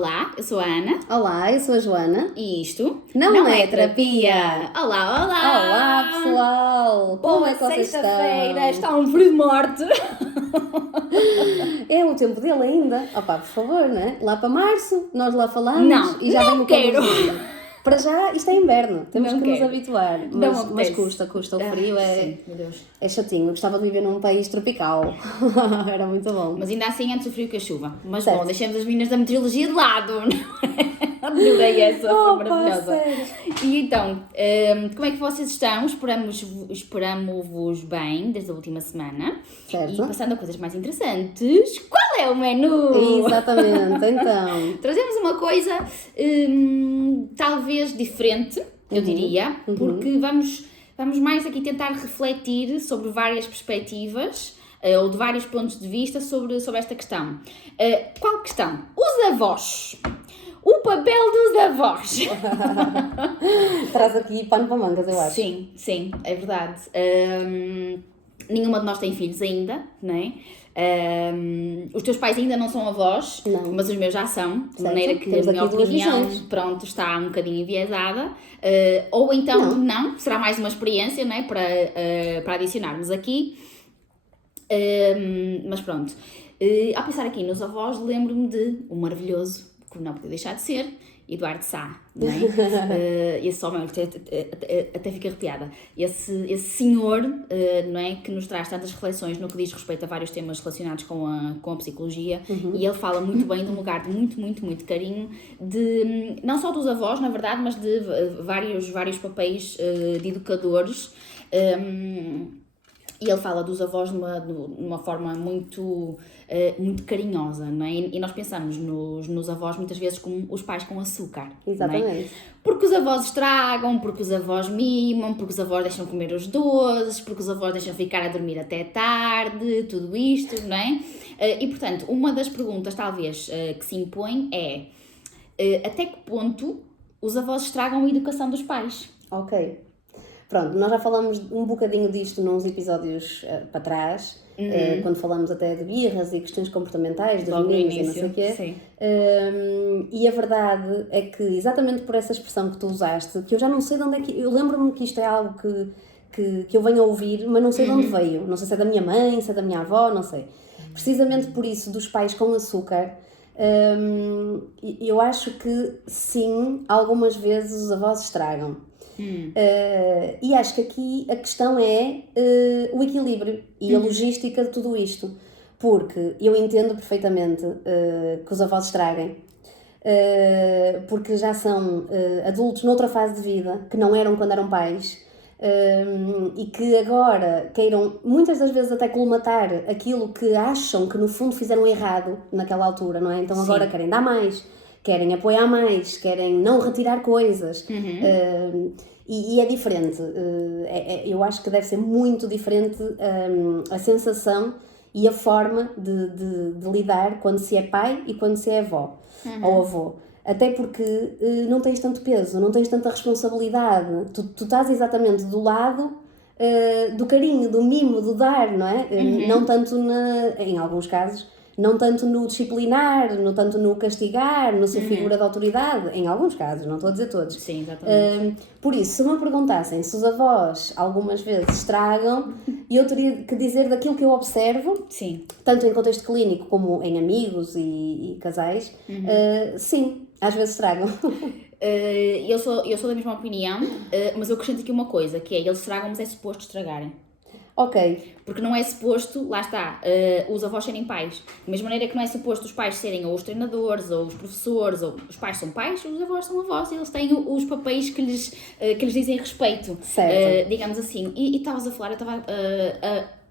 Olá, eu sou a Ana. Olá, eu sou a Joana. E isto não é terapia. Olá, olá! Olá, pessoal! Como é que vocês sexta-feira, estão? está um frio de morte. É o tempo dele ainda. Opá, por favor, né? Lá para março, nós lá falamos Não, e já não vem o quero. calorzinho. Para já, isto é inverno, temos Não que nos quero. habituar. Não Mas apetece. custa. O frio Sim, meu Deus. é chatinho. Eu gostava de viver num país tropical. Era muito bom. Mas ainda assim antes o frio que a chuva. Mas Certo. bom, deixemos as meninas da meteorologia de lado. Adorei essa, foi maravilhosa. Sério. E então, como é que vocês estão? Esperamos-vos bem desde a última semana. Certo. E passando a coisas mais interessantes, qual é o menu? Exatamente, então. Trazemos uma coisa talvez diferente, eu diria, porque vamos mais aqui tentar refletir sobre várias perspectivas ou de vários pontos de vista sobre esta questão. Qual questão? Os avós. O papel dos avós. Traz aqui pano para mangas, eu acho. Sim, é verdade. Nenhuma de nós tem filhos ainda, não é? Os teus pais ainda não são avós, Não. mas os meus já são, de Certo. maneira que Temos a minha aqui duas opinião, visões. pronto, está um bocadinho enviesada. Ou então não, será mais uma experiência, não é? Para adicionarmos aqui. Mas pronto, ao pensar aqui nos avós, lembro-me de um maravilhoso, que não podia deixar de ser, Eduardo Sá, não é? Esse homem, até fica arrepiada. Esse senhor, não é? Que nos traz tantas reflexões no que diz respeito a vários temas relacionados com a psicologia, e ele fala muito bem de um lugar de muito carinho, de, não só dos avós, na verdade, mas de vários papéis de educadores. E ele fala dos avós de uma forma muito carinhosa, não é? E nós pensamos nos avós muitas vezes como os pais com açúcar. Exatamente. Não é? Porque os avós estragam, porque os avós mimam, porque os avós deixam comer os doces, porque os avós deixam ficar a dormir até tarde, tudo isto, não é? E portanto, uma das perguntas talvez que se impõe é até que ponto os avós estragam a educação dos pais? Ok. Pronto, nós já falamos um bocadinho disto nos episódios para trás, quando falamos até de birras e questões comportamentais dos Logo no meninos e não início, sei o quê. sim. E a verdade é que, exatamente por essa expressão que tu usaste, que eu já não sei de onde é que... Eu lembro-me que isto é algo que eu venho a ouvir, mas não sei de onde veio. Não sei se é da minha mãe, se é da minha avó, não sei. Precisamente por isso, dos pais com açúcar, eu acho que sim, algumas vezes os avós estragam. E acho que aqui a questão é o equilíbrio e a logística de tudo isto, porque eu entendo perfeitamente que os avós estraguem, porque já são adultos noutra fase de vida que não eram quando eram pais, e que agora queiram muitas das vezes até colmatar aquilo que acham que no fundo fizeram errado naquela altura, não é? Então agora querem dar mais, querem apoiar mais, querem não retirar coisas. E é diferente, eu acho que deve ser muito diferente a sensação e a forma de lidar quando se é pai e quando se é avó ou avô. Até porque não tens tanto peso, não tens tanta responsabilidade, tu estás exatamente do lado do carinho, do mimo, do dar, não é? Não tanto, em alguns casos, não tanto no disciplinar, não tanto no castigar, no ser figura de autoridade, em alguns casos, não estou a dizer todos. Sim, exatamente. Por isso, se me perguntassem se os avós algumas vezes estragam, eu teria que dizer daquilo que eu observo, Sim. tanto em contexto clínico como em amigos e casais, sim, às vezes estragam. Eu sou da mesma opinião, mas eu acrescento aqui uma coisa, que é, eles estragam, mas é suposto estragarem. Ok. Porque não é suposto, lá está, os avós serem pais. Da mesma maneira que não é suposto os pais serem ou os treinadores, ou os professores, ou os pais são pais, os avós são avós, e eles têm os papéis que lhes dizem respeito. Certo. Digamos assim. E estavas a falar, eu estava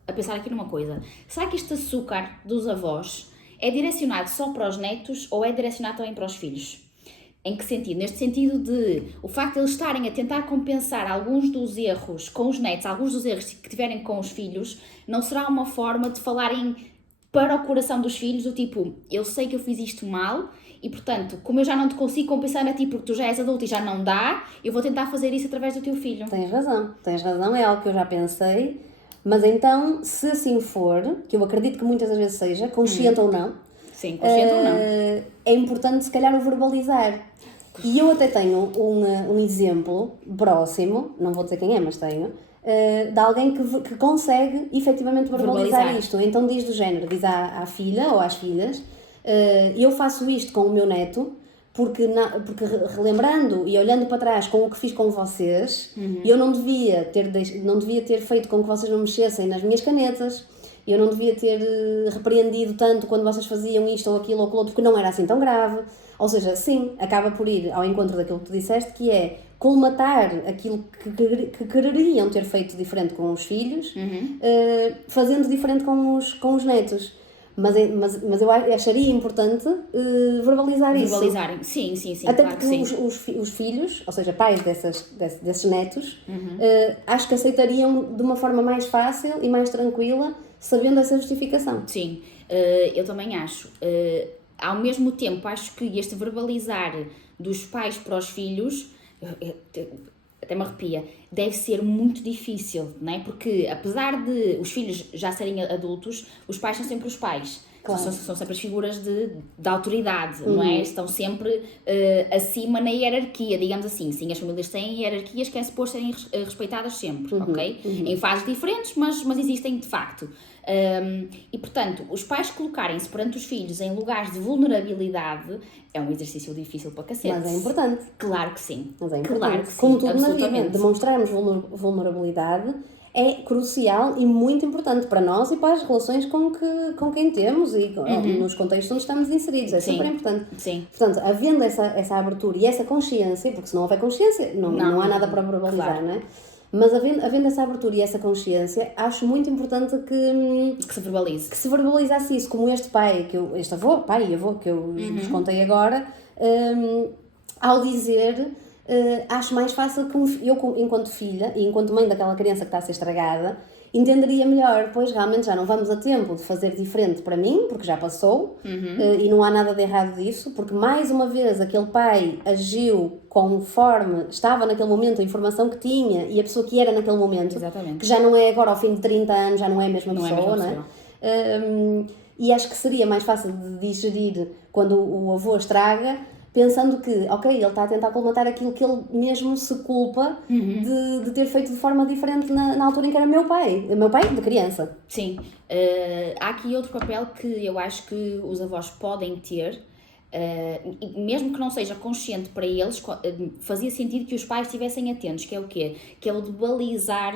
a pensar aqui numa coisa. Será que este açúcar dos avós é direcionado só para os netos ou é direcionado também para os filhos? Em que sentido? Neste sentido de o facto de eles estarem a tentar compensar alguns dos erros com os netos, alguns dos erros que tiverem com os filhos, não será uma forma de falarem para o coração dos filhos, do tipo, eu sei que eu fiz isto mal e, portanto, como eu já não te consigo compensar a ti porque tu já és adulto e já não dá, eu vou tentar fazer isso através do teu filho. Tens razão, é algo que eu já pensei, mas então, se assim for, que eu acredito que muitas das vezes seja, consciente ou não, Sim, consciente ou não. É importante se calhar o verbalizar. E eu até tenho um exemplo próximo, não vou dizer quem é, mas tenho, de alguém que consegue efetivamente verbalizar isto. Então diz do género, diz à filha ou às filhas, eu faço isto com o meu neto, porque relembrando e olhando para trás com o que fiz com vocês, eu não devia ter feito com que vocês não mexessem nas minhas canetas, eu não devia ter repreendido tanto quando vocês faziam isto ou aquilo ou aquilo outro, porque não era assim tão grave. Ou seja, sim, acaba por ir ao encontro daquilo que tu disseste, que é colmatar aquilo que quereriam ter feito diferente com os filhos, fazendo diferente com os netos. Mas eu acharia importante verbalizar isso. Verbalizarem, sim, até claro porque que sim. Os filhos, ou seja, pais desses netos, acho que aceitariam de uma forma mais fácil e mais tranquila, sabendo essa justificação. Sim, eu também acho. Ao mesmo tempo, acho que este verbalizar dos pais para os filhos, até me arrepia, deve ser muito difícil, não é? Porque apesar de os filhos já serem adultos, os pais são sempre os pais. Claro. São sempre as figuras de autoridade, não é? Estão sempre acima na hierarquia, digamos assim. Sim, as famílias têm hierarquias que é suposto serem respeitadas sempre, ok? Em fases diferentes, mas existem de facto. E portanto, os pais colocarem-se perante os filhos em lugares de vulnerabilidade é um exercício difícil para cacete. Mas é importante. Claro que sim. Mas é importante. Claro que sim, como tudo na vida, demonstrarmos vulnerabilidade é crucial e muito importante para nós e para as relações com quem temos e nos contextos onde estamos inseridos. É super importante. Sim. Portanto, havendo essa abertura e essa consciência, porque se não houver consciência, não há nada para verbalizar, claro. Não é? Mas havendo essa abertura e essa consciência, acho muito importante que se verbalize. Que se verbalizasse isso, como este pai e avô que eu vos contei agora, ao dizer... acho mais fácil que eu, enquanto filha e enquanto mãe daquela criança que está a ser estragada, entenderia melhor, pois realmente já não vamos a tempo de fazer diferente para mim, porque já passou, e não há nada de errado disso, porque mais uma vez aquele pai agiu conforme estava naquele momento, a informação que tinha e a pessoa que era naquele momento. Exatamente. Que já não é agora ao fim de 30 anos, já não é a mesma pessoa, não é? E acho que seria mais fácil de digerir quando o avô estraga, pensando que, ok, ele está a tentar colmatar aquilo que ele mesmo se culpa de ter feito de forma diferente na altura em que era meu pai de criança. Sim. Há aqui outro papel que eu acho que os avós podem ter, mesmo que não seja consciente para eles, fazia sentido que os pais estivessem atentos, que é o quê? Que é o de balizar...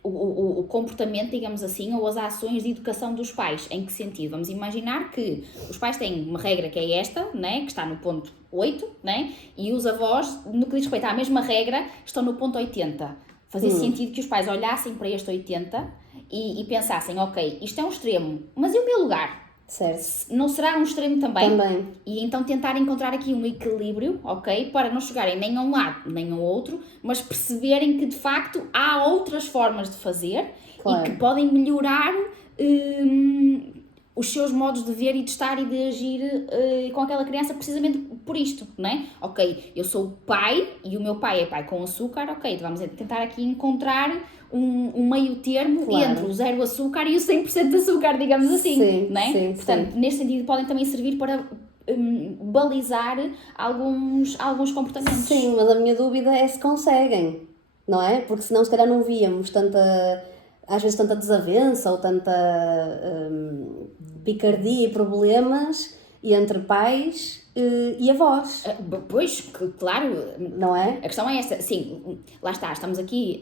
O comportamento, digamos assim, ou as ações de educação dos pais. Em que sentido? Vamos imaginar que os pais têm uma regra que é esta, né, que está no ponto 8, né, e os avós, no que diz respeito à mesma regra, estão no ponto 80. Fazia sentido que os pais olhassem para este 80 e pensassem, ok, isto é um extremo, mas e o meu lugar? Certo. Não será um extremo também? Também. E então tentar encontrar aqui um equilíbrio, ok? Para não chegarem nem a um lado nem ao outro, mas perceberem que de facto há outras formas de fazer, claro. E que podem melhorar os seus modos de ver e de estar e de agir com aquela criança precisamente por isto, não é? Ok, eu sou o pai e o meu pai é pai com açúcar, ok, vamos tentar aqui encontrar um meio termo, claro. Entre o 0 açúcar e o 100% de açúcar, digamos assim, sim, não é? Sim, portanto, sim. Neste sentido podem também servir para balizar alguns comportamentos. Sim, mas a minha dúvida é se conseguem, não é? Porque senão se calhar não víamos às vezes tanta desavença ou tanta picardia e problemas entre pais e avós. Pois, claro. Não é? A questão é esta. Sim, lá está, estamos aqui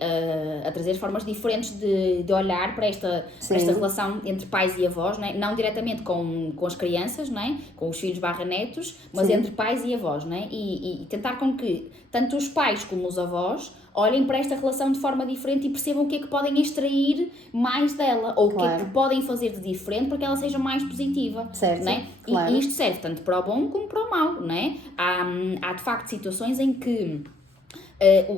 a trazer formas diferentes de olhar para esta relação entre pais e avós, não é? Não diretamente com as crianças, não é? Com os filhos /netos, mas entre pais e avós, não é? E tentar com que tanto os pais como os avós olhem para esta relação de forma diferente e percebam o que é que podem extrair mais dela, ou claro. O que é que podem fazer de diferente para que ela seja mais positiva. Certo, não é? Claro. E isto serve tanto para o bom como para o mau, não é? Há de facto situações em que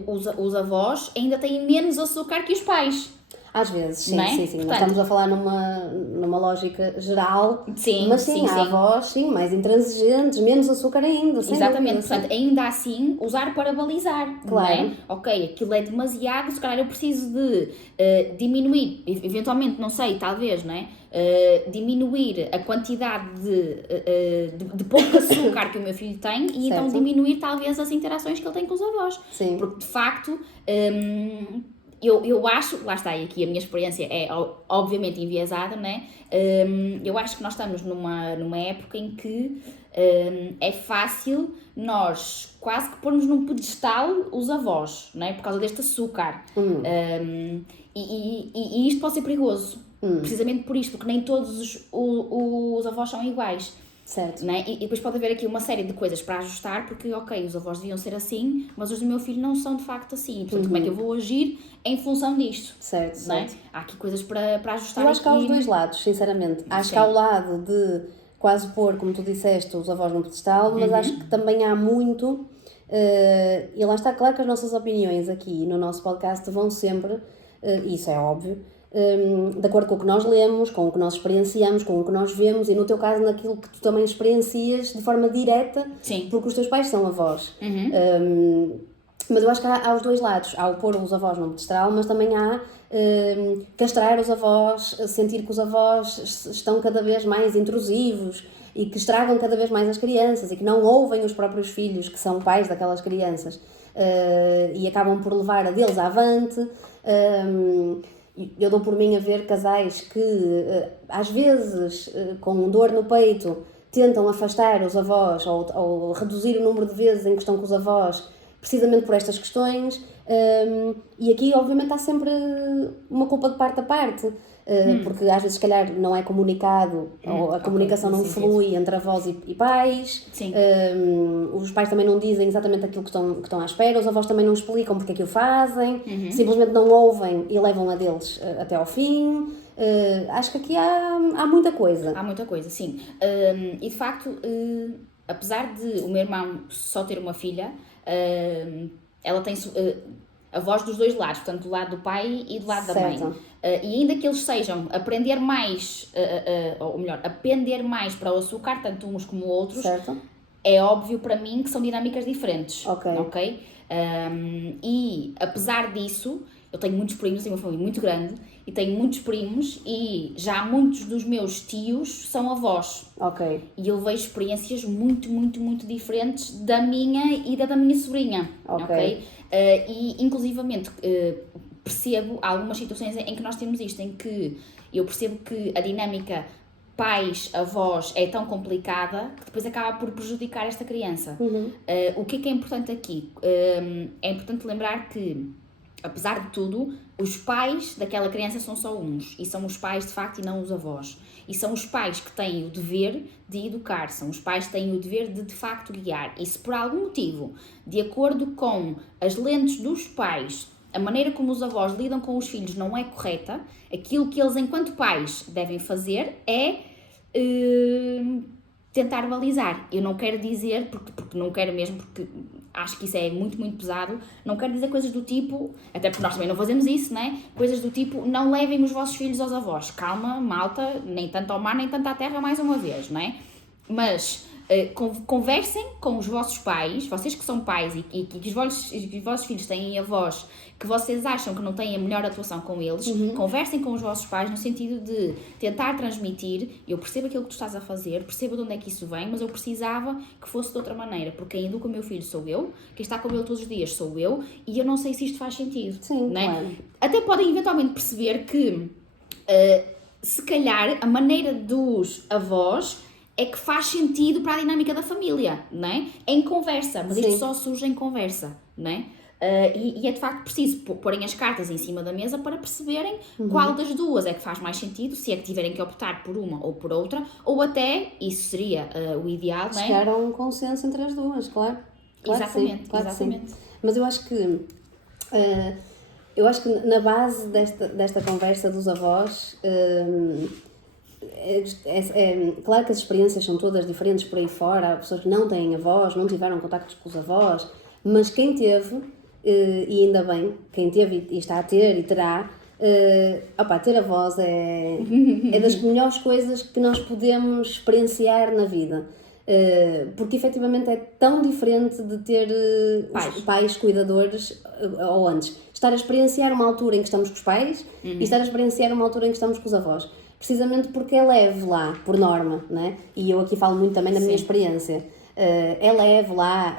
os avós ainda têm menos açúcar que os pais. Às vezes, sim, não é? sim. Portanto, Nós estamos a falar numa lógica geral, sim, mas sim, há avós, sim, mais intransigentes, menos açúcar ainda, sem exatamente, dúvida, portanto, ainda assim, usar para balizar, Claro. não é? Ok, aquilo é demasiado, se calhar eu preciso de diminuir, eventualmente, não sei, talvez, não é? Diminuir a quantidade de pouco açúcar que o meu filho tem e então diminuir talvez as interações que ele tem com os avós. Sim. Porque de facto, eu acho, lá está, e aqui a minha experiência é obviamente enviesada, né? Eu acho que nós estamos numa época em que é fácil nós quase que pormos num pedestal os avós, né? Por causa deste açúcar. E isto pode ser perigoso. Precisamente por isto, porque nem todos os avós são iguais. Certo. Né? E depois pode haver aqui uma série de coisas para ajustar, porque, ok, os avós deviam ser assim, mas os do meu filho não são de facto assim. Portanto, como é que eu vou agir em função disto? Certo, não é? certo. Há aqui coisas para ajustar. Eu acho que há os dois lados, sinceramente. Acho que há o lado de quase pôr, como tu disseste, os avós no pedestal, mas acho que também há muito... e lá está, claro que as nossas opiniões aqui no nosso podcast vão sempre, isso é óbvio, de acordo com o que nós lemos, com o que nós experienciamos, com o que nós vemos e no teu caso naquilo que tu também experiencias de forma direta. Sim. Porque os teus pais são avós. Mas eu acho que há os dois lados. Há o pôr os avós num pedestal, mas também há castrar os avós, sentir que os avós estão cada vez mais intrusivos e que estragam cada vez mais as crianças e que não ouvem os próprios filhos que são pais daquelas crianças e acabam por levar a deles avante. Eu dou por mim a ver casais que, às vezes, com dor no peito, tentam afastar os avós ou reduzir o número de vezes em que estão com os avós, precisamente por estas questões. E aqui, obviamente, há sempre uma culpa de parte a parte, porque às vezes, se calhar, não é comunicado, ou a comunicação não flui entre avós e pais. Sim. Os pais também não dizem exatamente aquilo que estão à espera, os avós também não explicam porque é que o fazem, simplesmente não ouvem e levam a deles até ao fim. Acho que aqui há muita coisa. Há muita coisa, sim. E de facto, apesar de o meu irmão só ter uma filha, ela tem a voz dos dois lados, portanto do lado do pai e do lado da mãe. E ainda que eles sejam aprender mais, ou melhor, aprender mais para o açúcar, tanto uns como outros, é óbvio para mim que são dinâmicas diferentes. Ok? E apesar disso, eu tenho muitos primos, tenho uma família muito grande e tenho muitos primos e já muitos dos meus tios são avós. E eu vejo experiências muito, muito, muito diferentes da minha e da minha sobrinha. E inclusivamente percebo algumas situações em que nós temos isto, em que eu percebo que a dinâmica pais, avós é tão complicada que depois acaba por prejudicar esta criança. O que é importante aqui? É importante lembrar que, apesar de tudo, os pais daquela criança são só uns, e são os pais de facto e não os avós. E são os pais que têm o dever de educar, são os pais que têm o dever de facto guiar. E se por algum motivo, de acordo com as lentes dos pais, a maneira como os avós lidam com os filhos não é correta, aquilo que eles enquanto pais devem fazer é tentar balizar. Eu não quero dizer, porque não quero mesmo, porque acho que isso é muito, muito pesado, não quero dizer coisas do tipo, até porque nós também não fazemos isso, né? Coisas do tipo, não levem os vossos filhos aos avós. Calma, malta, nem tanto ao mar, nem tanto à terra mais uma vez, não é? Mas conversem com os vossos pais, vocês que são pais e que os vossos filhos têm avós que vocês acham que não têm a melhor atuação com eles, conversem com os vossos pais no sentido de tentar transmitir, eu percebo aquilo que tu estás a fazer, percebo de onde é que isso vem, mas eu precisava que fosse de outra maneira, porque quem educa o meu filho sou eu, quem está com ele todos os dias sou eu, e eu não sei se isto faz sentido. Sim, né? claro. Até podem eventualmente perceber que se calhar a maneira dos avós é que faz sentido para a dinâmica da família, não é? Em conversa, mas isto só surge em conversa, não é? E é de facto preciso porem as cartas em cima da mesa para perceberem qual das duas é que faz mais sentido, se é que tiverem que optar por uma ou por outra, ou até, isso seria o ideal, não é? Chegar a um consenso entre as duas, claro. Exatamente, sim, claro exatamente. Que sim. Mas eu acho que na base desta conversa dos avós, claro que as experiências são todas diferentes por aí fora, há pessoas que não têm avós, não tiveram contactos com os avós, mas quem teve, e ainda bem, quem teve e está a ter e terá, Ter avós é das melhores coisas que nós podemos experienciar na vida. Porque efetivamente é tão diferente de ter os pais cuidadores, ou antes, estar a experienciar uma altura em que estamos com os pais e estar a experienciar uma altura em que estamos com os avós. Precisamente porque é leve lá, por norma, né? E eu aqui falo muito também da minha experiência. É leve lá,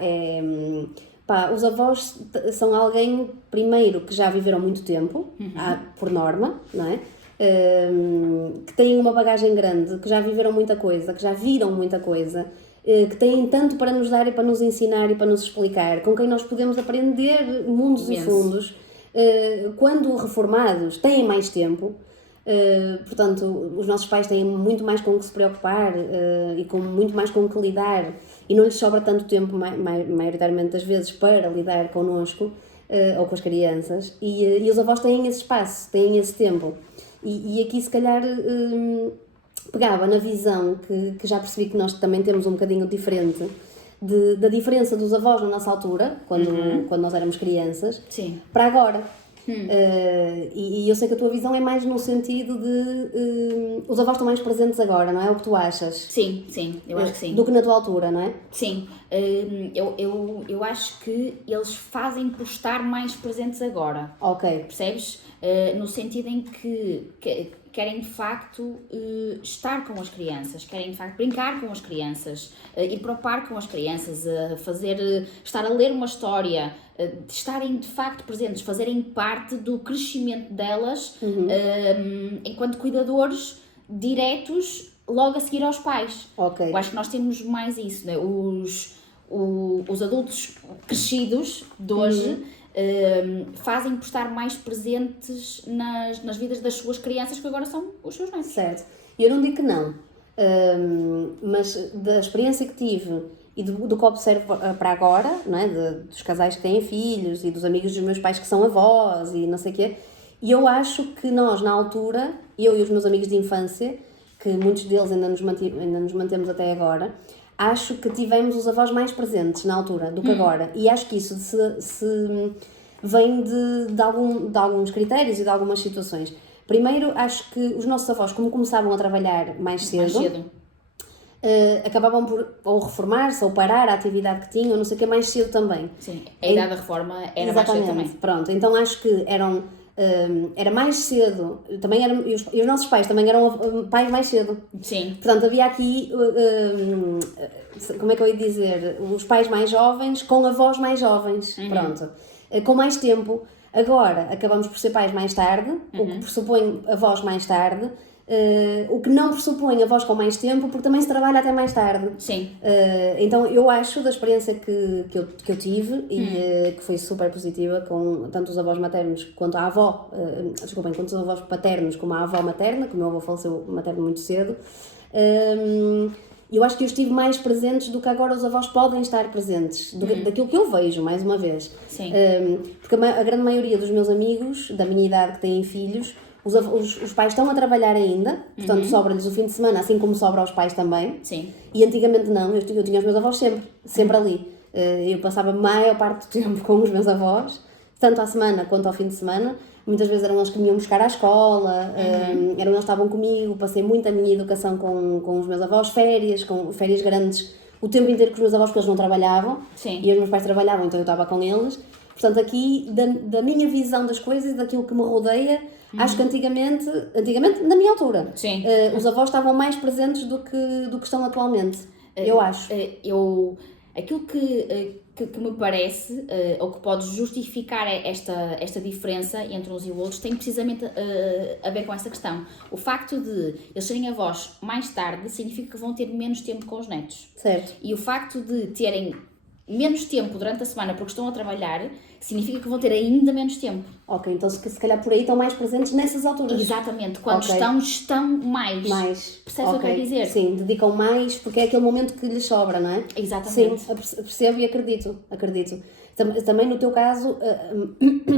os avós são alguém, primeiro, que já viveram muito tempo, por norma, não é? Que têm uma bagagem grande, que já viveram muita coisa, que já viram muita coisa, que têm tanto para nos dar e para nos ensinar e para nos explicar, com quem nós podemos aprender mundos e fundos. Quando reformados, têm mais tempo. Portanto, os nossos pais têm muito mais com o que se preocupar e muito mais com o que lidar, e não lhes sobra tanto tempo, maioritariamente das vezes, para lidar connosco ou com as crianças, e os avós têm esse espaço, têm esse tempo. E aqui, se calhar, pegava na visão que já percebi que nós também temos um bocadinho diferente, da diferença dos avós na nossa altura, quando nós éramos crianças, para agora. E eu sei que a tua visão é mais no sentido de os avós estão mais presentes agora, não é? O que tu achas? Sim, eu acho que sim. Do que na tua altura, não é? Sim, eu acho que eles fazem por estar mais presentes agora. Ok. Percebes? No sentido em que querem de facto estar com as crianças, querem de facto brincar com as crianças, ir para o parque com as crianças, estar a ler uma história, estarem de facto presentes, fazerem parte do crescimento delas enquanto cuidadores diretos logo a seguir aos pais. Okay. Eu acho que nós temos mais isso, né? Os adultos crescidos de hoje fazem por estar mais presentes nas vidas das suas crianças, que agora são os seus netos. Certo. Eu não digo que não, mas da experiência que tive e do que observo para agora, não é? Dos casais que têm filhos e dos amigos dos meus pais que são avós e não sei o quê, e eu acho que nós, na altura, eu e os meus amigos de infância, que muitos deles ainda nos mantemos até agora, acho que tivemos os avós mais presentes na altura do que agora. E acho que isso se vem de alguns critérios e de algumas situações. Primeiro, acho que os nossos avós, como começavam a trabalhar mais cedo. Acabavam por ou reformar-se ou parar a atividade que tinham, não sei o que, mais cedo também. Sim, a idade da reforma era mais cedo também. Pronto, então acho que era mais cedo, também eram, e os nossos pais também eram pais mais cedo. Sim. Portanto, havia aqui, como é que eu ia dizer, os pais mais jovens com avós mais jovens, pronto, com mais tempo. Agora, acabamos por ser pais mais tarde, o que pressupõe avós mais tarde, o que não pressupõe avós com mais tempo, porque também se trabalha até mais tarde. Sim. Então, eu acho, da experiência que eu tive, e que foi super positiva, com tanto os avós maternos quanto a avó, quanto os avós paternos como a avó materna, que o meu avô faleceu materno muito cedo, eu acho que eu estive mais presentes do que agora os avós podem estar presentes, daquilo que eu vejo, mais uma vez. Sim. Porque a grande maioria dos meus amigos, da minha idade, que têm filhos, os pais estão a trabalhar ainda, portanto sobra-lhes o fim de semana, assim como sobra aos pais também. Sim. E antigamente não, eu tinha os meus avós sempre ali. Eu passava a maior parte do tempo com os meus avós, tanto à semana quanto ao fim de semana. Muitas vezes eram eles que me iam buscar à escola, eram eles que estavam comigo, passei muito a minha educação com os meus avós, com férias grandes, o tempo inteiro com os meus avós, porque eles não trabalhavam. Sim. E os meus pais trabalhavam, então eu estava com eles. Portanto, aqui, da minha visão das coisas e daquilo que me rodeia, acho que antigamente, na minha altura, os avós estavam mais presentes do que estão atualmente, eu acho. Aquilo que me parece, ou que pode justificar esta diferença entre uns e outros, tem precisamente a ver com essa questão. O facto de eles serem avós mais tarde significa que vão ter menos tempo com os netos. Certo. E o facto de terem menos tempo durante a semana porque estão a trabalhar, significa que vão ter ainda menos tempo. Ok, então se calhar por aí estão mais presentes nessas alturas. Exatamente, quando estão mais. Percebes o que eu quero dizer? Sim, dedicam mais porque é aquele momento que lhes sobra, não é? Exatamente. Sim, percebo e acredito. Também no teu caso,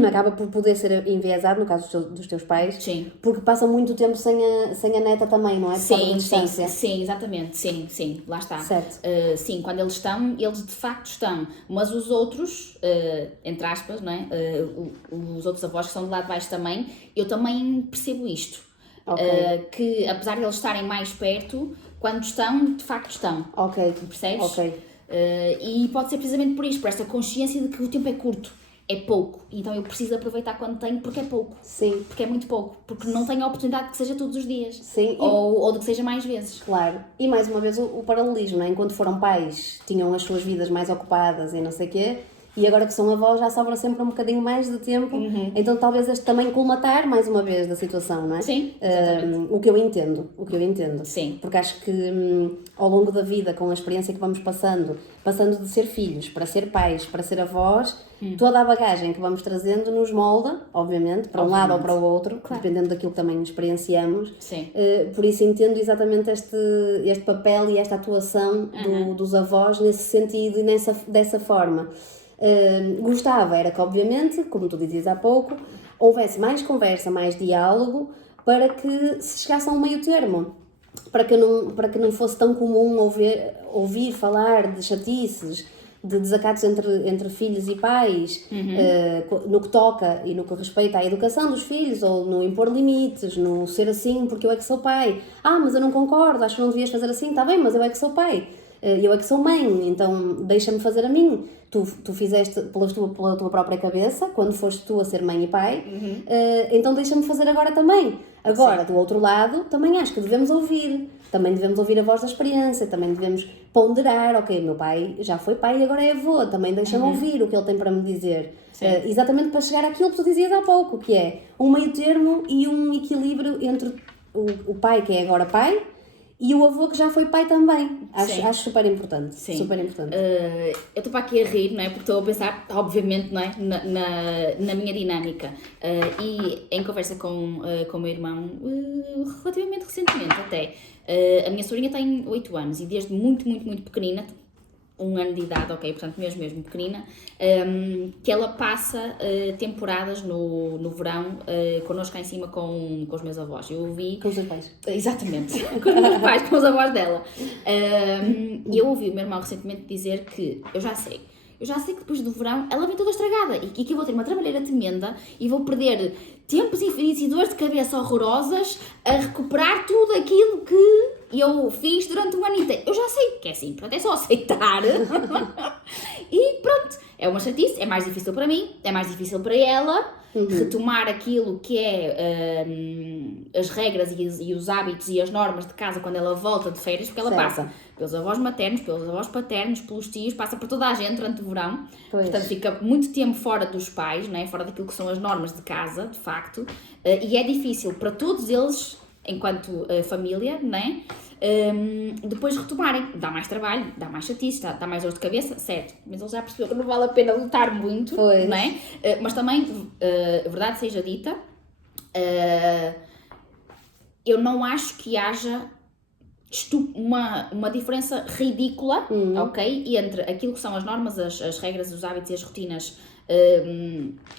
acaba por poder ser enviesado, no caso dos teus pais, Sim. porque passam muito tempo sem a neta também, não é? Por causa da distância. Sim, exatamente, sim, lá está. Certo. Sim, quando eles estão, eles de facto estão, mas os outros, entre aspas, não é? Os outros avós que são de lá de baixo também, eu também percebo isto. Ok. Que apesar de eles estarem mais perto, quando estão, de facto estão. Ok. Percebes? Ok. E pode ser precisamente por isto, por esta consciência de que o tempo é curto, é pouco, então eu preciso aproveitar quando tenho porque é pouco. Sim. Porque é muito pouco, porque não tenho a oportunidade de que seja todos os dias. Sim. Ou de que seja mais vezes. Claro. E mais uma vez o paralelismo, não é? Enquanto foram pais, tinham as suas vidas mais ocupadas e não sei o quê, e agora que são avós já sobra sempre um bocadinho mais de tempo, então talvez este também colmatar mais uma vez da situação, não é? Sim, exatamente. O que eu entendo. Sim. Porque acho que ao longo da vida, com a experiência que vamos passando de ser filhos, para ser pais, para ser avós, toda a bagagem que vamos trazendo nos molda, obviamente, para um lado ou para o outro, dependendo daquilo que também experienciamos. Sim. Por isso entendo exatamente este papel e esta atuação dos avós nesse sentido e dessa forma. Gostava era que, obviamente, como tu dizias há pouco, houvesse mais conversa, mais diálogo, para que se chegasse a um meio termo, para que não fosse tão comum ouvir falar de chatices, de desacatos entre filhos e pais, no que toca e no que respeita à educação dos filhos, ou no impor limites, no ser assim porque eu é que sou pai. Mas eu não concordo, acho que não devias fazer assim, está bem, mas eu é que sou pai. Eu é que sou mãe, então deixa-me fazer a mim. Tu fizeste pela tua própria cabeça, quando foste tu a ser mãe e pai, então deixa-me fazer agora também. Agora, do outro lado, também acho que devemos ouvir. Também devemos ouvir a voz da experiência, também devemos ponderar, ok, meu pai já foi pai e agora é avô, também deixa-me ouvir o que ele tem para me dizer. Exatamente para chegar àquilo que tu dizias há pouco, que é um meio termo e um equilíbrio entre o pai que é agora pai, e o avô que já foi pai também. Acho super importante. Sim. Super importante. Eu estou para aqui a rir, não é? Porque estou a pensar, obviamente, não é? Na minha dinâmica. E em conversa com o meu irmão, relativamente recentemente até, a minha sobrinha tem 8 anos e desde muito pequenina, 1 ano de idade, ok, portanto mesmo pequenina, que ela passa temporadas no verão connosco cá em cima com os meus avós. Eu ouvi... Com os teus pais. Exatamente, com os meus pais, com os avós dela. E eu ouvi o meu irmão recentemente dizer que eu já sei que depois do verão ela vem toda estragada e que eu vou ter uma trabalheira tremenda e vou perder tempos infinitos e dores de cabeça horrorosas a recuperar tudo aquilo que eu fiz durante um ano inteiro. Eu já sei que é assim, portanto é só aceitar. E pronto, é uma chatice, é mais difícil para mim, é mais difícil para ela retomar aquilo que é as regras e os hábitos e as normas de casa quando ela volta de férias, porque ela passa pelos avós maternos, pelos avós paternos, pelos tios, passa por toda a gente durante o verão. Pois. Portanto fica muito tempo fora dos pais, não é? Fora daquilo que são as normas de casa, de facto, e é difícil para todos eles, enquanto família, não é? Depois retomarem, dá mais trabalho, dá mais chatice, dá mais dor de cabeça, certo, mas ele já percebeu que não vale a pena lutar muito, Pois. não é? Mas também, verdade seja dita, eu não acho que haja uma diferença ridícula, ok? Entre aquilo que são as normas, as regras, os hábitos e as rotinas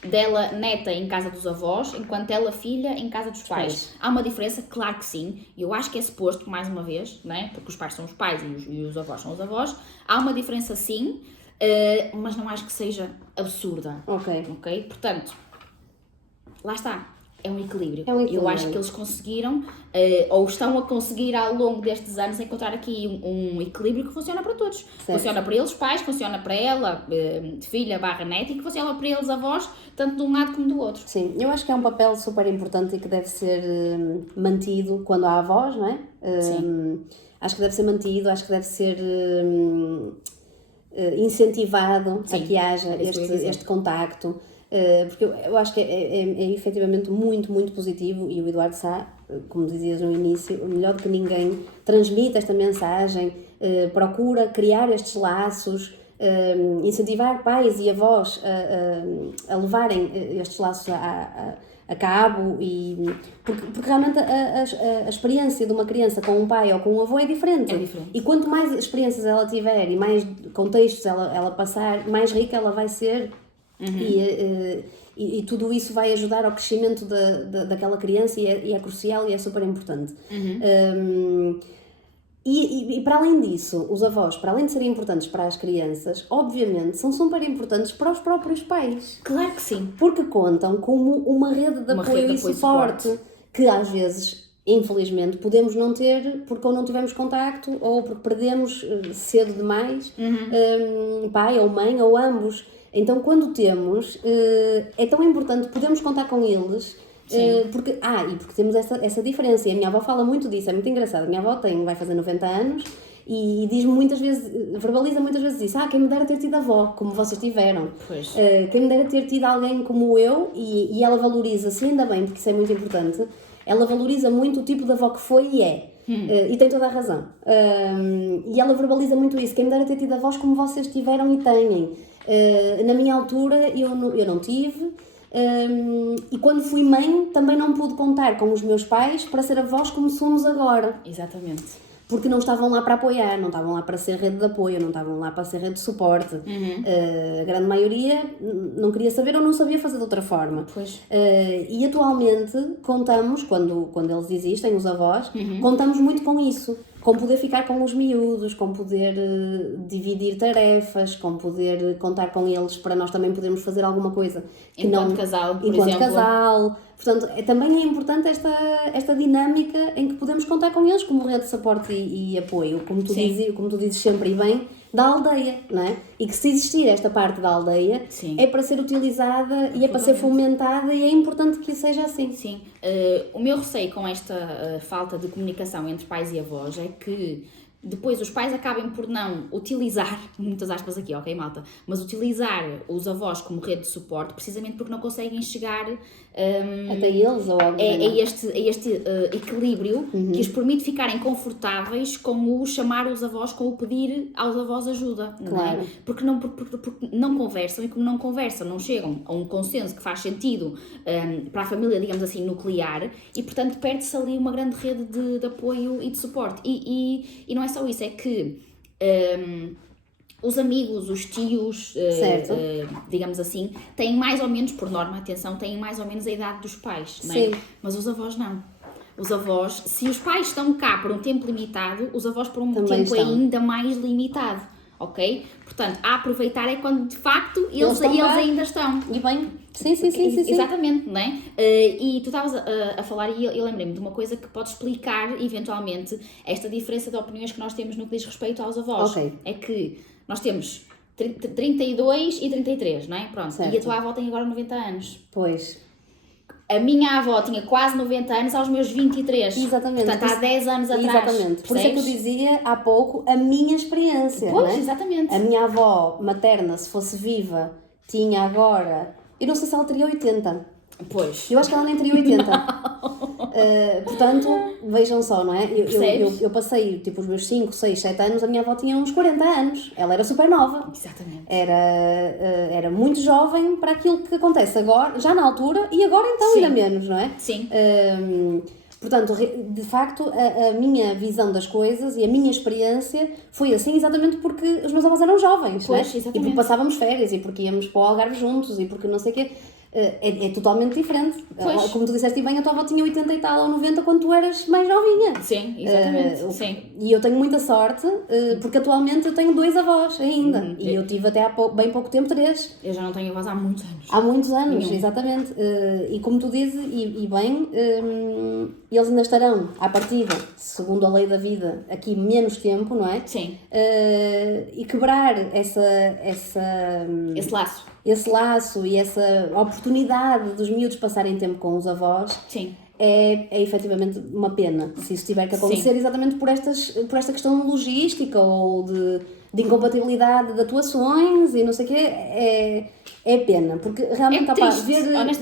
dela neta em casa dos avós, enquanto ela filha em casa dos pais. Há uma diferença? Claro que sim. Eu acho que é suposto, mais uma vez, não é? Porque os pais são os pais e os avós são os avós. Há uma diferença sim, mas não acho que seja absurda. Ok? Portanto, lá está. É um equilíbrio. Eu acho que eles conseguiram, ou estão a conseguir ao longo destes anos, encontrar aqui um equilíbrio que funciona para todos. Certo. Funciona para eles pais, funciona para ela, filha / neta, e que funciona para eles avós, tanto de um lado como do outro. Sim, eu acho que é um papel super importante e que deve ser mantido quando há avós, não é? Sim. Acho que deve ser mantido, acho que deve ser incentivado a que haja este contacto. Porque eu acho que é efetivamente muito positivo, e o Eduardo Sá, como dizias no início, melhor do que ninguém transmite esta mensagem, procura criar estes laços, incentivar pais e avós a levarem estes laços a cabo, porque realmente a experiência de uma criança com um pai ou com um avô é diferente. E quanto mais experiências ela tiver e mais contextos ela passar, mais rica ela vai ser. E tudo isso vai ajudar ao crescimento daquela criança e é crucial e é super importante. E para além disso, os avós, para além de serem importantes para as crianças, obviamente são super importantes para os próprios pais. Claro que sim. Porque contam como uma rede de apoio e suporte que às vezes, infelizmente, podemos não ter porque ou não tivemos contacto ou porque perdemos cedo demais pai ou mãe ou ambos. Então, quando temos, é tão importante podermos contar com eles. Porque temos essa diferença. E a minha avó fala muito disso, é muito engraçado. A minha avó vai fazer 90 anos e diz muitas vezes, verbaliza muitas vezes isso: quem me dera ter tido avó, como vocês tiveram. Quem me dera ter tido alguém como eu. E ela valoriza-se, ainda bem, porque isso é muito importante. Ela valoriza muito o tipo de avó que foi e é. E tem toda a razão. E ela verbaliza muito isso: quem me dera ter tido avós como vocês tiveram e têm. Na minha altura eu não tive. E quando fui mãe também não pude contar com os meus pais para ser avós como somos agora. Exatamente. Porque não estavam lá para apoiar, não estavam lá para ser rede de apoio, não estavam lá para ser rede de suporte. A grande maioria não queria saber ou não sabia fazer de outra forma. E atualmente contamos, quando eles existem, os avós, contamos muito com isso. Com poder ficar com os miúdos, com poder dividir tarefas, com poder contar com eles para nós também podermos fazer alguma coisa. Enquanto casal, por exemplo. Casal. Portanto, também é importante esta dinâmica em que podemos contar com eles como rede de suporte e apoio, como tu dizes sempre e bem, da aldeia, não é? E que se existir esta parte da aldeia, é para ser utilizada e é para ser fomentada e é importante que seja assim. Sim. O meu receio com esta falta de comunicação entre pais e avós é que depois os pais acabem por não utilizar, muitas aspas aqui, ok, malta, mas utilizar os avós como rede de suporte precisamente porque não conseguem chegar até eles ou algo a este equilíbrio que os permite ficarem confortáveis com o chamar os avós, com o pedir aos avós ajuda. Claro. Não é? Porque não conversam, e como não conversam, não chegam a um consenso que faz sentido para a família, digamos assim, nuclear, e portanto perde-se ali uma grande rede de apoio e de suporte. E não é só isso, é que os amigos, os tios, digamos assim, têm mais ou menos, por norma, atenção, têm mais ou menos a idade dos pais, não é? Mas os avós não. Os avós, se os pais estão cá por um tempo limitado, os avós por um tempo ainda mais limitado, ok? Portanto, a aproveitar é quando de facto eles ainda estão. E bem, sim. Exatamente, não é? E tu estavas a falar e eu lembrei-me de uma coisa que pode explicar, eventualmente, esta diferença de opiniões que nós temos no que diz respeito aos avós. É que nós temos 32 e 33, não é? Pronto. E a tua avó tem agora 90 anos. Pois. A minha avó tinha quase 90 anos aos meus 23. Exatamente. Portanto, há 10 anos atrás. Exatamente. Por isso é que eu dizia há pouco a minha experiência. Pois, não é? Exatamente. A minha avó materna, se fosse viva, tinha agora... Eu não sei se ela teria 80. Pois. Eu acho que ela nem teria 80. Portanto, vejam só, não é? Eu passei, tipo, os meus 5, 6, 7 anos, a minha avó tinha uns 40 anos. Ela era super nova. Exatamente. Era muito jovem para aquilo que acontece agora, já na altura, e agora então ainda menos, não é? Sim. Portanto, de facto, a minha visão das coisas e a minha experiência foi assim exatamente porque os meus avós eram jovens, pois, não é? E porque passávamos férias, e porque íamos para o Algarve juntos, e porque não sei o quê. É totalmente diferente. Pois. Como tu disseste bem, a tua avó tinha 80 e tal ou 90 quando tu eras mais novinha. Sim, exatamente. Sim. E eu tenho muita sorte, porque atualmente eu tenho 2 avós ainda. E eu tive até há bem pouco tempo 3. Eu já não tenho avós há muitos anos. Há muitos anos, exatamente. E como tu dizes, e bem, eles ainda estarão, à partida, segundo a lei da vida, aqui menos tempo, não é? Sim. E quebrar esse laço e essa oportunidade dos miúdos passarem tempo com os avós. Sim. É efetivamente uma pena, se isso tiver que acontecer. Sim. Exatamente por esta questão logística ou de incompatibilidade de atuações e não sei o quê, é pena, porque realmente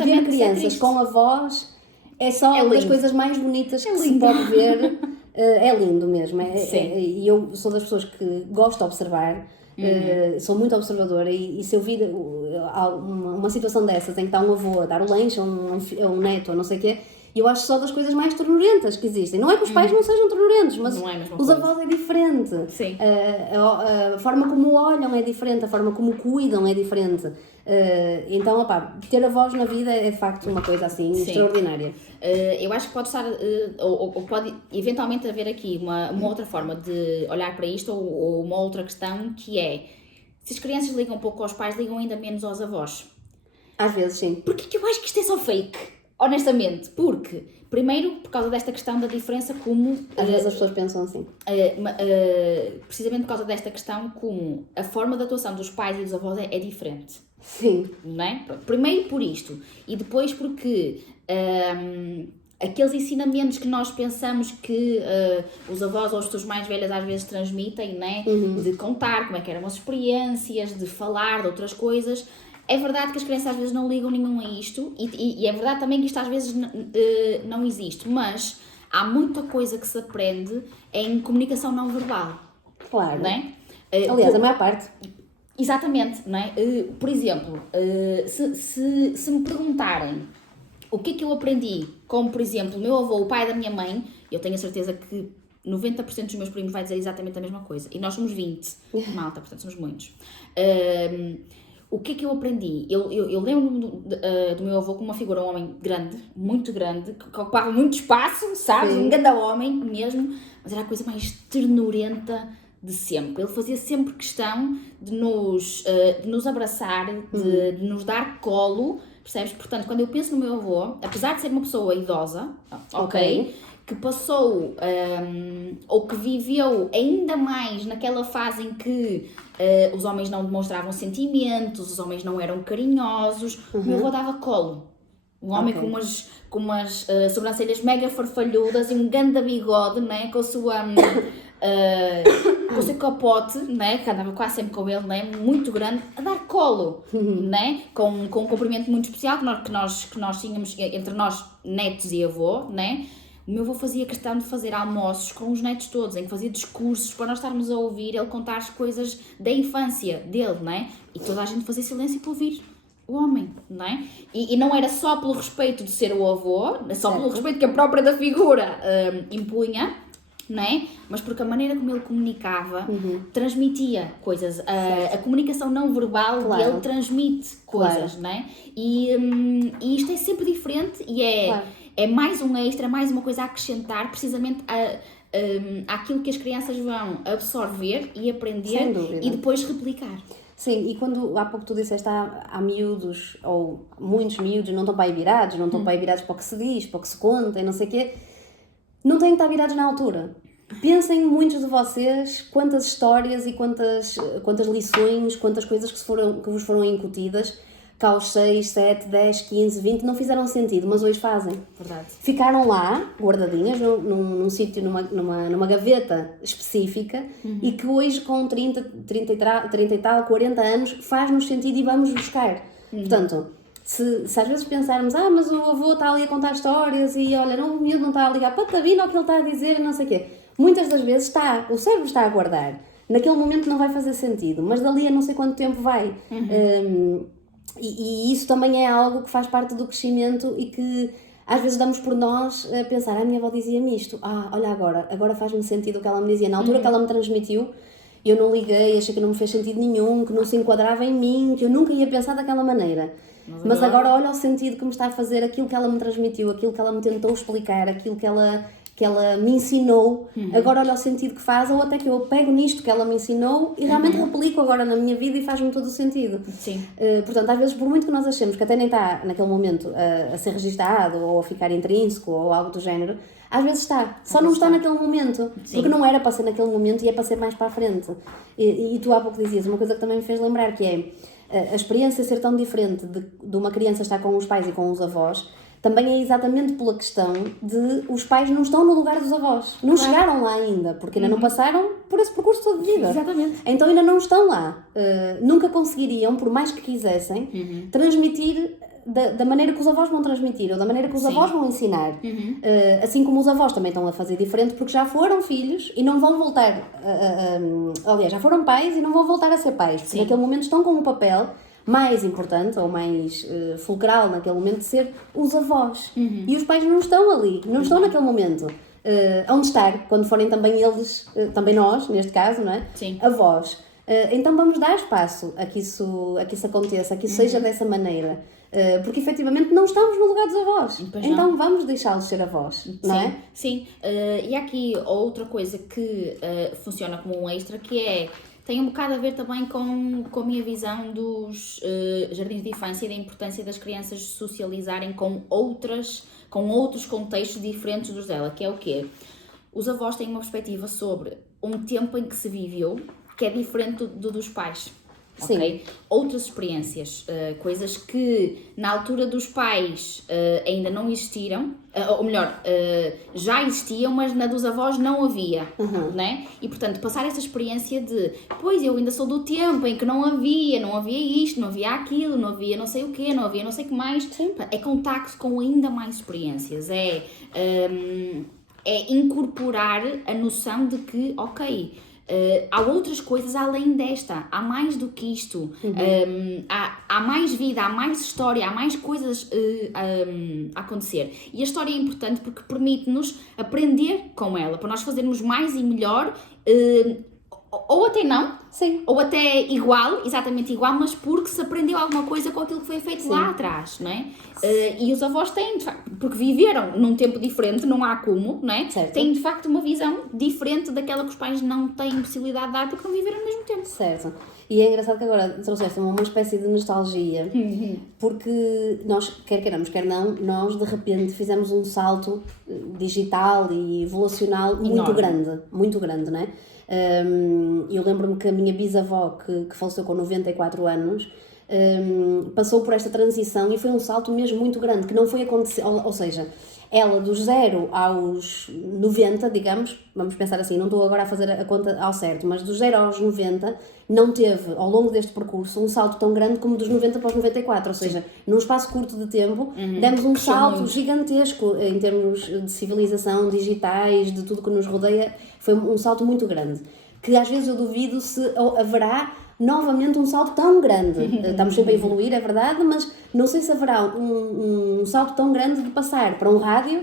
ver crianças com avós é só uma das coisas mais bonitas que se pode ver. É lindo mesmo, e eu sou das pessoas que gosto de observar. sou muito observadora e se eu vir uma situação dessas em que está um avô a dar o lanche a um neto, a não sei o quê, eu acho só das coisas mais ternurentas que existem. Não é que os pais não sejam ternurentos, mas os avós é diferente. Sim. A forma como olham é diferente, a forma como cuidam é diferente. Então, ter avós na vida é de facto uma coisa assim extraordinária. Eu acho que pode estar, ou pode eventualmente haver aqui uma outra forma de olhar para isto, ou uma outra questão, que é, se as crianças ligam pouco aos pais, ligam ainda menos aos avós. Às vezes, sim. Porquê que eu acho que isto é só fake? Honestamente, porque, primeiro, por causa desta questão da diferença como... Às vezes as pessoas pensam assim. Precisamente por causa desta questão como a forma de atuação dos pais e dos avós é diferente. Sim. Não é? Primeiro por isto, e depois porque aqueles ensinamentos que nós pensamos que os avós ou as pessoas mais velhas às vezes transmitem, né? De contar como é que eram as experiências, de falar de outras coisas... É verdade que as crianças às vezes não ligam nenhum a isto e é verdade também que isto às vezes não existe, mas há muita coisa que se aprende em comunicação não verbal. Claro. Não é? Aliás, a maior parte. Exatamente, não é? Por exemplo, se me perguntarem o que é que eu aprendi, como por exemplo o meu avô, o pai da minha mãe, eu tenho a certeza que 90% dos meus primos vai dizer exatamente a mesma coisa. E nós somos 20, malta, portanto somos muitos. O que é que eu aprendi? Eu lembro-me do meu avô como uma figura, um homem grande, muito grande, que ocupava muito espaço, sabes? Um grande homem mesmo, mas era a coisa mais ternurenta de sempre. Ele fazia sempre questão de nos abraçar, de nos dar colo, percebes? Portanto, quando eu penso no meu avô, apesar de ser uma pessoa idosa, ok, que passou, ou que viveu ainda mais naquela fase em que os homens não demonstravam sentimentos, os homens não eram carinhosos, o meu avô dava colo. Um homem com umas sobrancelhas mega farfalhudas e um ganda bigode, né, com o seu capote, né, que andava quase sempre com ele, né, muito grande, a dar colo, né, com um comprimento muito especial que nós tínhamos entre nós, netos e avô, né. O meu avô fazia questão de fazer almoços com os netos todos, em que fazia discursos para nós estarmos a ouvir ele contar as coisas da infância dele, não é? E toda a gente fazia silêncio para ouvir o homem, não é? E não era só pelo respeito de ser o avô, só pelo respeito que a própria da figura impunha, não é? Mas porque a maneira como ele comunicava transmitia coisas. A comunicação não verbal dele transmite coisas, não é? E isto é sempre diferente e é mais um extra, mais uma coisa a acrescentar precisamente àquilo que as crianças vão absorver e aprender e depois replicar. Sim, e quando há pouco tu disseste há miúdos, ou muitos miúdos, não estão para aí virados, não estão para aí virados para o que se diz, para o que se conta e não sei o quê, não têm que estar virados na altura. Pensem muitos de vocês quantas histórias e quantas lições, quantas coisas que vos foram incutidas, que aos 6, 7, 10, 15, 20 não fizeram sentido, mas hoje fazem. Verdade. Ficaram lá, guardadinhas, num sítio, numa gaveta específica, e que hoje com 30 e tal, 40 anos, faz-nos sentido e vamos buscar. Portanto, se às vezes pensarmos, mas o avô está ali a contar histórias e olha, não, o miúdo não está a ligar, patabina, o que ele está a dizer e não sei o quê. Muitas das vezes o cérebro está a guardar. Naquele momento não vai fazer sentido, mas dali a não sei quanto tempo vai. E isso também é algo que faz parte do crescimento e que às vezes damos por nós a pensar, a minha avó dizia-me isto, olha agora faz-me sentido o que ela me dizia. Na altura que ela me transmitiu, eu não liguei, achei que não me fez sentido nenhum, que não se enquadrava em mim, que eu nunca ia pensar daquela maneira. Mas agora olha o sentido que me está a fazer aquilo que ela me transmitiu, aquilo que ela me tentou explicar, aquilo que ela me ensinou, agora olha o sentido que faz, ou até que eu pego nisto que ela me ensinou e realmente replico agora na minha vida e faz-me todo o sentido. Sim. Portanto, às vezes, por muito que nós achemos que até nem está naquele momento a ser registado ou a ficar intrínseco ou algo do género, às vezes está, só não está naquele momento, porque não era para ser naquele momento e é para ser mais para a frente. E tu há pouco dizias uma coisa que também me fez lembrar, que é a experiência ser tão diferente de uma criança estar com os pais e com os avós, também é exatamente pela questão de os pais não estão no lugar dos avós. Não chegaram lá ainda, porque ainda não passaram por esse percurso todo de vida. Exatamente. Então ainda não estão lá. Nunca conseguiriam, por mais que quisessem, transmitir da maneira que os avós vão transmitir, ou da maneira que os Sim. avós vão ensinar. Assim como os avós também estão a fazer diferente, porque já foram filhos e não vão voltar, aliás, já foram pais e não vão voltar a ser pais, porque Sim. naquele momento estão com um papel mais importante, ou mais fulcral naquele momento, de ser os avós. E os pais não estão ali, não estão naquele momento. Onde estar, quando forem também eles, também nós, neste caso, não é? Sim. Avós. Então vamos dar espaço a que isso aconteça, a que isso seja dessa maneira. Porque efetivamente não estamos no lugar dos avós. Pois não. Então vamos deixá-los ser avós, não é? Sim. E há aqui outra coisa que funciona como um extra, que tem um bocado a ver também com a minha visão dos jardins de infância e da importância das crianças socializarem com outros contextos diferentes dos dela, que é o quê? Os avós têm uma perspectiva sobre um tempo em que se viveu que é diferente do dos pais. Sim. Okay? Outras experiências, coisas que na altura dos pais ainda não existiram, ou melhor, já existiam, mas na dos avós não havia, né? E portanto, passar essa experiência de, pois eu ainda sou do tempo em que não havia isto, não havia aquilo, não havia não sei o quê, não havia não sei o que mais. Sim. É contacto com ainda mais experiências, é incorporar a noção de que, ok, há outras coisas além desta, há mais do que isto, há mais vida, há mais história, há mais coisas a acontecer. E a história é importante porque permite-nos aprender com ela, para nós fazermos mais e melhor, ou até não, Sim. ou até igual, exatamente igual, mas porque se aprendeu alguma coisa com aquilo que foi feito lá atrás, não é? E os avós têm, de facto, porque viveram num tempo diferente, não há como, não é? Certo. Têm, de facto, uma visão diferente daquela que os pais não têm possibilidade de dar porque não viveram ao mesmo tempo. Certo. E é engraçado que agora trouxeste uma espécie de nostalgia, porque nós, quer queiramos, quer não, nós de repente fizemos um salto digital e evolucional muito grande, não é? Eu lembro-me que a minha bisavó, que faleceu com 94 anos, passou por esta transição e foi um salto mesmo muito grande, que não foi acontecer, ou seja, ela dos 0 aos 90, digamos, vamos pensar assim, não estou agora a fazer a conta ao certo, mas dos 0 aos 90 não teve, ao longo deste percurso, um salto tão grande como dos 90 para os 94, ou seja, num espaço curto de tempo, demos um salto gigantesco em termos de civilização, digitais, de tudo que nos rodeia, foi um salto muito grande, que às vezes eu duvido se haverá novamente um salto tão grande. Estamos sempre a evoluir, é verdade, mas não sei se haverá um salto tão grande de passar para um rádio,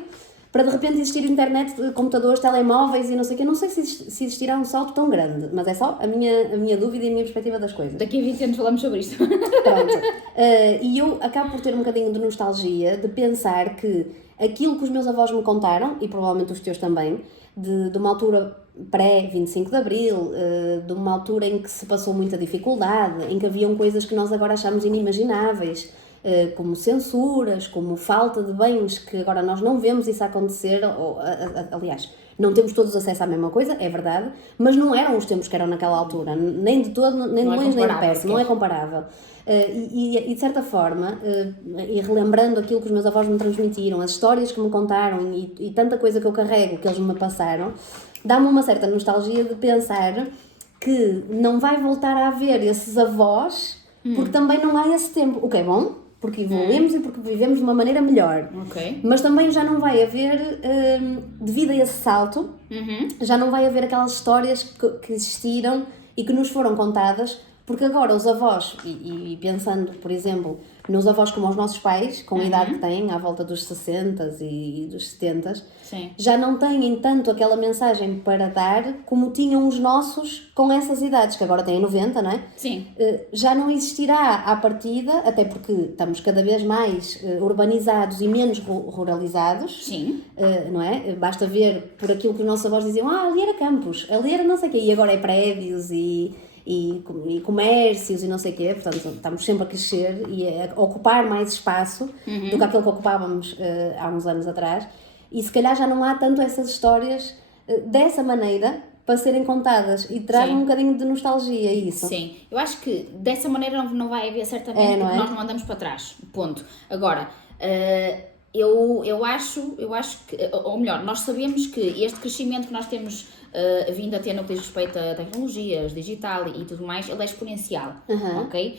para de repente existir internet, computadores, telemóveis e não sei o quê. Não sei se existirá um salto tão grande, mas é só a minha dúvida e a minha perspectiva das coisas. Daqui a 20 anos falamos sobre isto. Pronto. E eu acabo por ter um bocadinho de nostalgia de pensar que aquilo que os meus avós me contaram, e provavelmente os teus também, de uma altura pré-25 de Abril, de uma altura em que se passou muita dificuldade, em que haviam coisas que nós agora achamos inimagináveis, como censuras, como falta de bens, que agora nós não vemos isso acontecer, aliás, não temos todos acesso à mesma coisa, é verdade, mas não eram os tempos que eram naquela altura, nem de todo, nem de longe, nem de perto, não é comparável. E de certa forma, e relembrando aquilo que os meus avós me transmitiram, as histórias que me contaram e tanta coisa que eu carrego, que eles me passaram, dá-me uma certa nostalgia de pensar que não vai voltar a haver esses avós, porque também não há esse tempo, o que é bom, porque evoluímos e porque vivemos de uma maneira melhor. Okay. Mas também já não vai haver, devido a esse salto, já não vai haver aquelas histórias que existiram e que nos foram contadas, porque agora os avós, e pensando, por exemplo, nos avós como os nossos pais, com a idade que têm, à volta dos 60 e dos 70, Sim. já não têm tanto aquela mensagem para dar como tinham os nossos com essas idades, que agora têm 90, não é? Sim. Já não existirá à partida, até porque estamos cada vez mais urbanizados e menos ruralizados. Sim. Não é? Basta ver por aquilo que os nossos avós diziam, ali era campos, ali era não sei o quê, e agora é prédios e comércios e não sei o quê, portanto estamos sempre a crescer e a ocupar mais espaço do que aquilo que ocupávamos há uns anos atrás, e se calhar já não há tanto essas histórias dessa maneira para serem contadas, e traz um bocadinho de nostalgia isso. Sim, eu acho que dessa maneira não vai haver certamente, porque nós não andamos para trás, ponto. Agora, eu acho que, ou melhor, nós sabemos que este crescimento que nós temos vindo a ter no que diz respeito a tecnologias, digital e tudo mais, ele é exponencial, ok?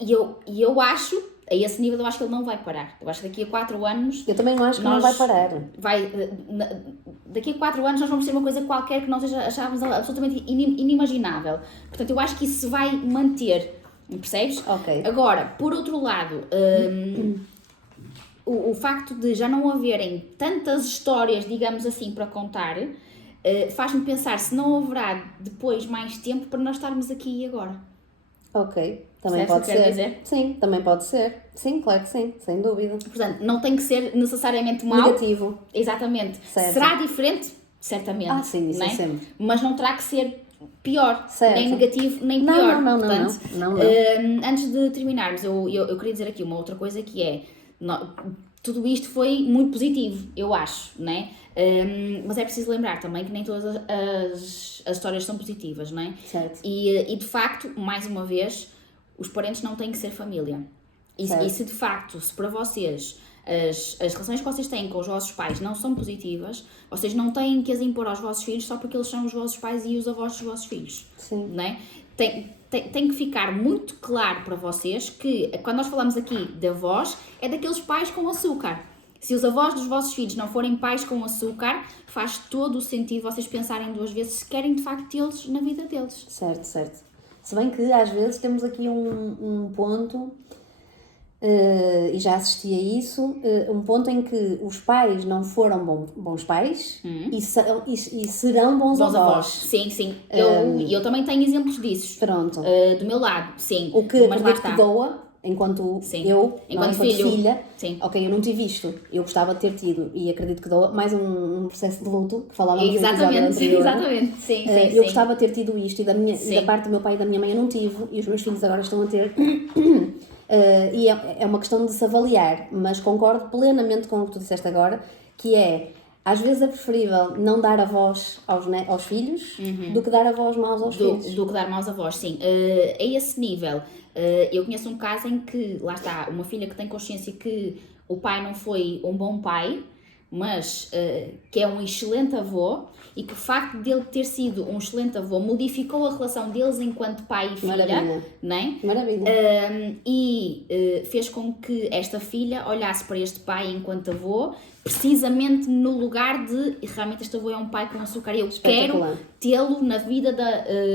E eu acho, a esse nível eu acho que ele não vai parar. Eu acho que daqui a 4 anos... Eu também não acho que não vai parar. Daqui a 4 anos nós vamos ter uma coisa qualquer que nós achávamos absolutamente inimaginável. Portanto, eu acho que isso se vai manter, percebes? Ok. Agora, por outro lado, o facto de já não haverem tantas histórias, digamos assim, para contar, faz-me pensar se não haverá depois mais tempo para nós estarmos aqui e agora. Ok, também Percebes o pode que quero ser. dizer? Sim, também pode ser. Sim, claro que sim, sem dúvida. Portanto, não tem que ser necessariamente mau. Negativo. Exatamente. Certo. Será diferente? Certamente. Sim, isso não é sempre. Mas não terá que ser pior. Certo. Nem negativo, nem pior. Não. Portanto, Não. antes de terminarmos, eu queria dizer aqui uma outra coisa que é... tudo isto foi muito positivo, eu acho, não é? Mas é preciso lembrar também que nem todas as histórias são positivas, não é? Certo. E de facto, mais uma vez, os parentes não têm que ser família. E se de facto, se para vocês as relações que vocês têm com os vossos pais não são positivas, vocês não têm que as impor aos vossos filhos só porque eles são os vossos pais e os avós dos vossos filhos. Sim. Não é? Tem que ficar muito claro para vocês que, quando nós falamos aqui de avós, é daqueles pais com açúcar. Se os avós dos vossos filhos não forem pais com açúcar, faz todo o sentido vocês pensarem 2 vezes se querem de facto tê-los na vida deles. Certo. Se bem que às vezes temos aqui um ponto, e já assisti a isso, um ponto em que os pais não foram bons pais e serão bons avós. Sim. Eu também tenho exemplos disso. Pronto. Do meu lado, sim. O que acredito que doa, enquanto filha, sim. Ok, eu não tive isto, eu gostava de ter tido e acredito que doa mais um processo de luto que falávamos no episódio anterior. Exatamente, sim. Eu gostava de ter tido isto e da parte do meu pai e da minha mãe eu não tive e os meus filhos agora estão a ter. E é uma questão de se avaliar, mas concordo plenamente com o que tu disseste agora, que é, às vezes é preferível não dar a voz aos filhos do que dar a voz maus aos filhos. Do que dar maus avós, sim. A esse nível, eu conheço um caso em que, lá está, uma filha que tem consciência que o pai não foi um bom pai, mas que é um excelente avô, e que o facto dele ter sido um excelente avô modificou a relação deles enquanto pai e filha. Maravilha. Não é? Maravilha. E fez com que esta filha olhasse para este pai enquanto avô, precisamente no lugar de realmente este avô é um pai com açúcar e eu quero tê-lo na vida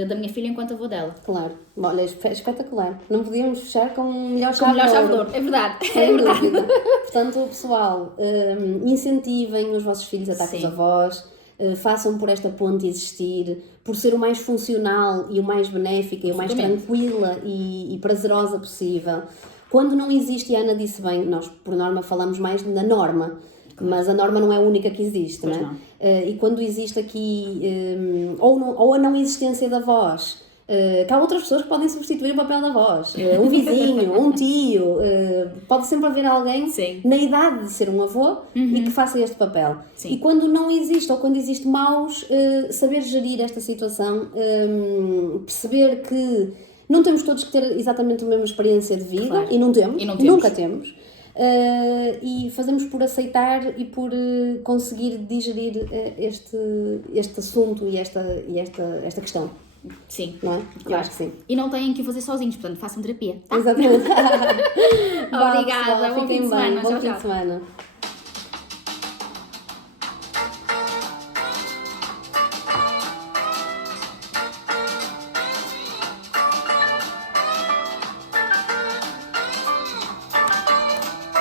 da minha filha enquanto avô dela. Claro. Olha, é espetacular. Não podíamos fechar com o melhor chave de ouro. É verdade. Sem dúvida. Portanto, pessoal, incentivem os vossos filhos a estar com os avós, façam por esta ponte existir, por ser o mais funcional e o mais benéfica e o mais tranquila e prazerosa possível. Quando não existe, e a Ana disse bem, nós por norma falamos mais da norma, mas a norma não é a única que existe, não é? E quando existe aqui, ou a não existência da voz, que há outras pessoas que podem substituir o papel da voz, um vizinho, um tio, pode sempre haver alguém na idade de ser um avô e que faça este papel. Sim. E quando não existe, ou quando existe maus, saber gerir esta situação, perceber que não temos todos que ter exatamente a mesma experiência de vida, claro. E não temos. Nunca temos. E fazemos por aceitar e por conseguir digerir este assunto e esta questão. Sim, não é? claro. Eu acho que sim. E não têm que o fazer sozinhos, portanto façam terapia. Tá? Exatamente. Obrigada, bom fim de semana. Bom fim de semana.